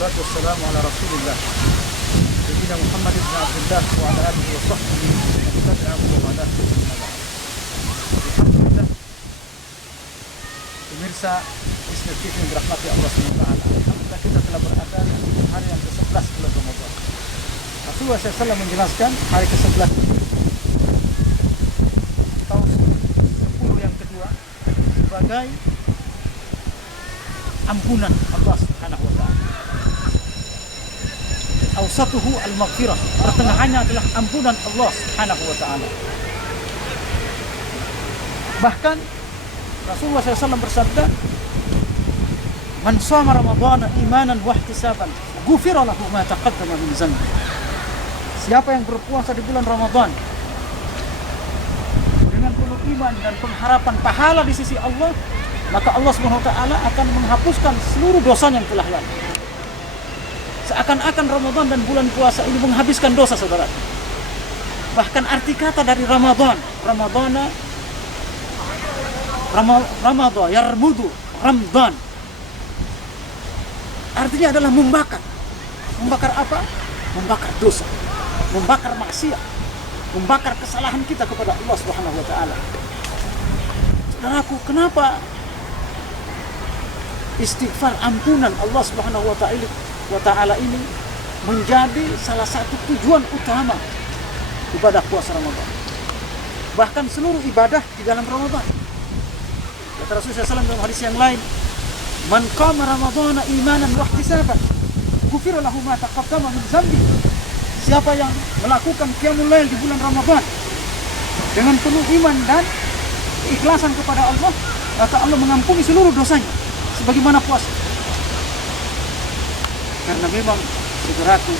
والصلاة والسلام على رسول الله سيدنا محمد بن عبد الله وعلى آله وصحبه ومن تبعهم وعلى الحمد لله. Pemirsa Isnur TV yang dirahmati Allah SWT, alhamdulillah kita telah berada di hari yang ke-11 bulan Ramadan. Rasulullah SAW menjelaskan hari ke-11 tahun 10 yang kedua sebagai ampunan Allah Subhanahu wa taala. Awsatuhu al-maghfirah, pertengahannya adalah ampunan Allah Subhanahu wa taala. Bahkan Rasulullah SAW bersabda, "Man shoma Ramadhana imanan wa ihtisaban, ghufira lahu ma taqaddama min dhanbi." Siapa yang berpuasa di bulan Ramadan dengan penuh iman dan pengharapan pahala di sisi Allah, maka Allah Subhanahu wa taala akan menghapuskan seluruh dosa yang telah lalu. Seakan-akan Ramadan dan bulan puasa ini menghabiskan dosa, saudara. Bahkan arti kata dari Ramadan, Ramadana, Ramadhan, yarmudu, Ramdan, artinya adalah membakar. Membakar apa? Membakar dosa, membakar maksiat, membakar kesalahan kita kepada Allah Subhanahu wa taala. Saudaraku, kenapa istighfar ampunan Allah Subhanahu wa taala ini menjadi salah satu tujuan utama ibadah puasa Ramadan? Bahkan seluruh ibadah di dalam Ramadan. Kata Rasulullah SAW dalam hadis yang lain, "Man qama Ramadhana imanan wa ihtisaban, ghufira lahu ma taqaddama min dhanbi." Siapa yang melakukan qiyamul lail di bulan Ramadan dengan penuh iman dan keikhlasan kepada Allah, maka Allah mengampuni seluruh dosanya sebagaimana puasa. Karena memang, saudaraku,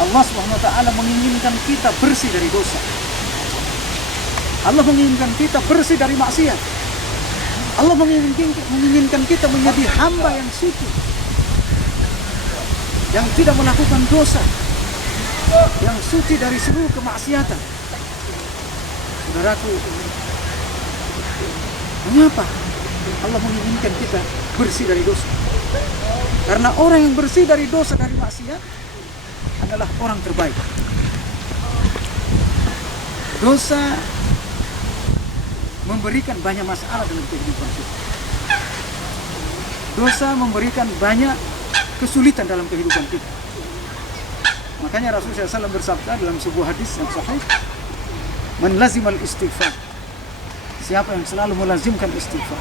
Allah Subhanahu wa taala menginginkan kita bersih dari dosa. Allah menginginkan kita bersih dari maksiat. Allah menginginkan kita menjadi hamba yang suci, yang tidak melakukan dosa, yang suci dari seluruh kemaksiatan. Saudaraku, mengapa Allah menginginkan kita bersih dari dosa? Karena orang yang bersih dari dosa, dari maksiat, adalah orang terbaik. Dosa memberikan banyak masalah dalam kehidupan kita. Dosa memberikan banyak kesulitan dalam kehidupan kita. Makanya Rasulullah SAW bersabda dalam sebuah hadis yang sahih, "Man lazimal istighfar." Siapa yang selalu melazimkan istighfar,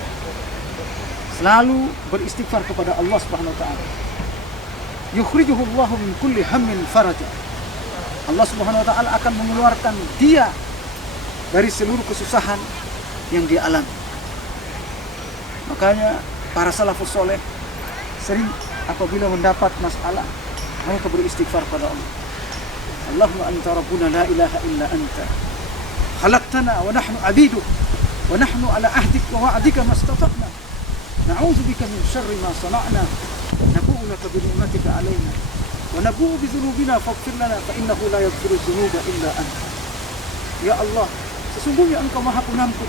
selalu beristighfar kepada Allah Subhanahu wa taala, yukhrijuhu Allahu min kulli hammin faraja. Allah Subhanahu wa taala akan mengeluarkan dia dari seluruh kesusahan yang dia alami. Makanya para salafus soleh sering apabila mendapat masalah, mereka beristighfar pada Allah. Allahumma anta rabbuna la ilaha illa anta khalaqtana wa nahnu abiduk wa nahnu ala ahdik wa wa'dika mastata'na na'udzu bika min syarri ma sana'na nabu'u laka bi ni'matika 'alaina wa nabu'u bi dhunubina faghfir lana fa innahu la yaghfiru dhunuba illa anta. Ya Allah, sesungguhnya Engkau Maha Pengampun,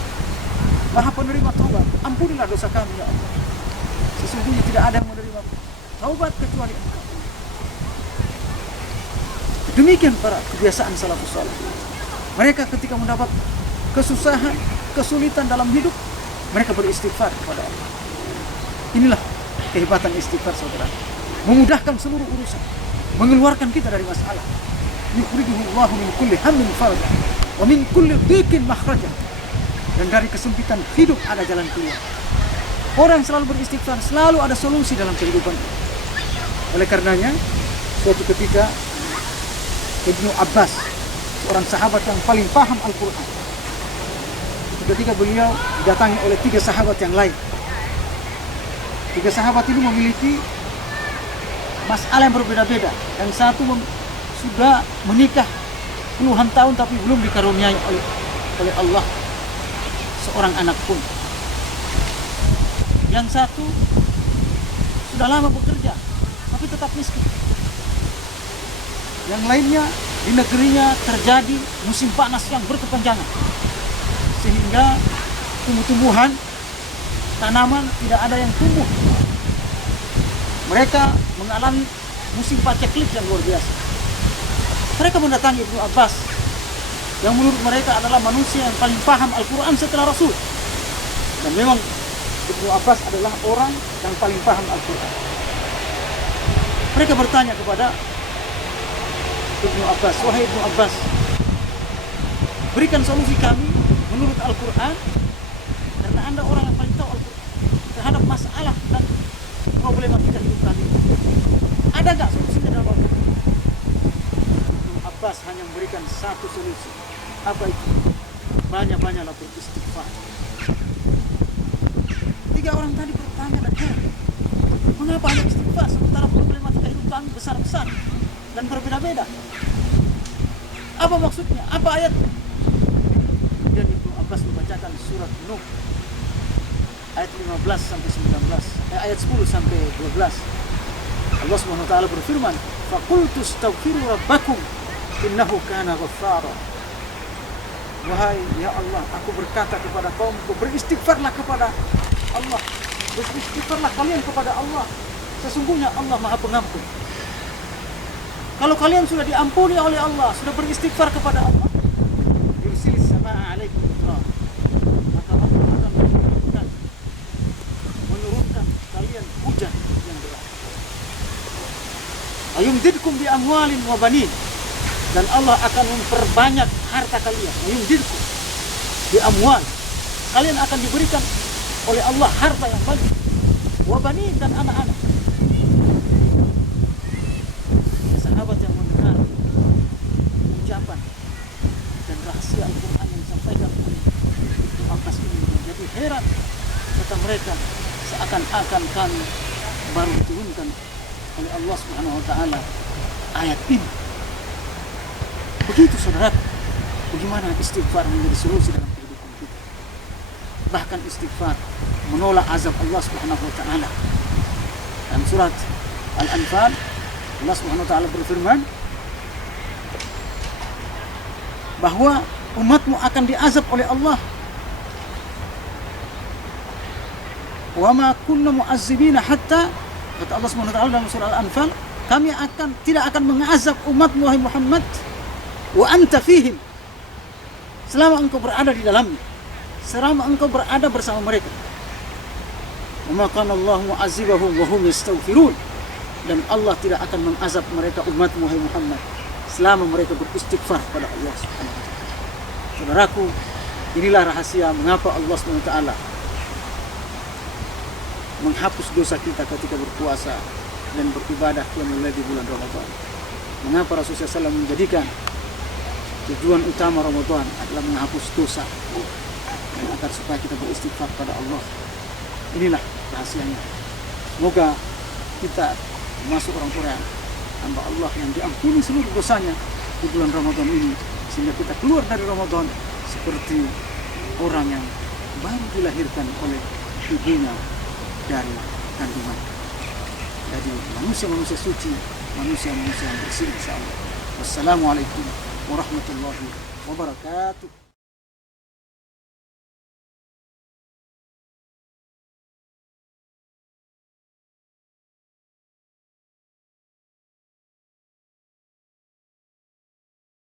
Maha penerima taubat. Ampunilah dosa kami, ya Allah. Sesungguhnya tidak ada yang menerima taubat kecuali Engkau. Demikian para kebiasaan salafus saleh. Mereka ketika mendapat kesusahan, kesulitan dalam hidup, mereka beristighfar kepada Allah. Inilah kehebatan istighfar, saudara. Memudahkan seluruh urusan, mengeluarkan kita dari masalah. Yukhrijuhu Allahu min kulli hammin faraja wa min kulli dhiqin makhraja. Dan dari kesempitan hidup ada jalan keluar. Orang yang selalu beristighfar selalu ada solusi dalam kehidupan. Oleh karenanya, suatu ketika Ibnu Abbas, seorang sahabat yang paling paham Al-Quran, ketika beliau didatangi oleh 3 sahabat yang lain. 3 sahabat ini memiliki masalah yang berbeda-beda. Yang satu sudah menikah puluhan tahun tapi belum dikaruniai oleh Allah seorang anak pun. Yang satu sudah lama bekerja tapi tetap miskin. Yang lainnya di negerinya terjadi musim panas yang berkepanjangan sehingga tumbuh-tumbuhan, tanaman tidak ada yang tumbuh. Mereka mengalami musim paceklik yang luar biasa. Mereka mendatangi Ibnu Abbas yang menurut mereka adalah manusia yang paling paham Al-Quran setelah Rasul. Dan memang Ibnu Abbas adalah orang yang paling paham Al-Quran. Mereka bertanya kepada Ibnu Abbas, wahai Ibnu Abbas, berikan solusi kami menurut Al-Quran, karena Anda orang yang paling tahu Al-Quran terhadap masalah dan problematika hidup kami. Ada nggak solusinya dalam Al-Quran? Ibnu Abbas hanya memberikan satu solusi. Apa itu? Banyak-banyaklah beristighfar. Tiga orang tadi bertanya dan heran, mengapa hanya istighfar sementara problematika hidup kami besar-besar dan berbeda-beda? Apa maksudnya? Apa ayatnya? Kemudian Ibnu Abbas membacakan surat Nuh ayat 15 sampai 19, ayat 10 sampai 12. Allah Subhanahu wa taala berfirman, "Faqultu astaghfiru rabbakum innahu kana ghaffara." Wahai ya Allah, aku berkata kepada kaumku, beristighfarlah kepada Allah. Beristighfarlah kalian kepada Allah. Sesungguhnya Allah Maha Pengampun. Kalau kalian sudah diampuni oleh Allah, sudah beristighfar kepada Allah, yursilis samaa 'alaikum midrar. Maka Allah akan menurunkan kalian hujan yang deras. Ayumdidkum bi amwalin wa banin. Dan Allah akan memperbanyak harta kalian. Ayumdidkum bi amwal. Kalian akan diberikan oleh Allah harta yang banyak. Wa banin, dan anak-anak. Sahabat yang mendengar ucapan dan rahasia Al-Quran yang disampaikan oleh Ibnu Abbas ini menjadi heran. Kata mereka, seakan-akan kami baru diturunkan oleh Allah Subhanahu wa taala ayat ini. Begitu saudara, bagaimana istighfar menjadi solusi dalam kehidupan kita. Bahkan istighfar menolak azab Allah Subhanahu wa taala. Dalam surat Al-Anfal Allah Subhanahu wa taala berfirman bahwa umatmu akan diazab oleh Allah. Wa ma kunna mu'azzibina hatta, kata Allah Subhanahu wa taala dalam surah Al-Anfal, kami tidak akan mengazab umatmu wahai Muhammad wa anta fihim, selama engkau berada di dalamnya, selama engkau berada bersama mereka. Wa ma kana Allah mu'azzibahum wa hum yastaghfirun, dan Allah tidak akan mengazab mereka umatmu wahai Muhammad selama mereka beristighfar pada Allah Subhanahu wa taala. Saudaraku, inilah rahasia mengapa Allah Subhanahu wa taala menghapus dosa kita ketika berpuasa dan beribadah qiyamul lail di bulan Ramadan. Mengapa Rasulullah SAW menjadikan tujuan utama Ramadan adalah menghapus dosa dan agar supaya kita beristighfar pada Allah. Inilah rahasianya. Semoga kita termasuk orang-orang hamba Allah yang diampuni seluruh dosanya di bulan Ramadan ini, sehingga kita keluar dari Ramadan seperti orang yang baru dilahirkan oleh ibunya dari kandungan. Jadi manusia-manusia suci, manusia-manusia yang bersih, insyaallah. Wassalamualaikum warahmatullahi wabarakatuh.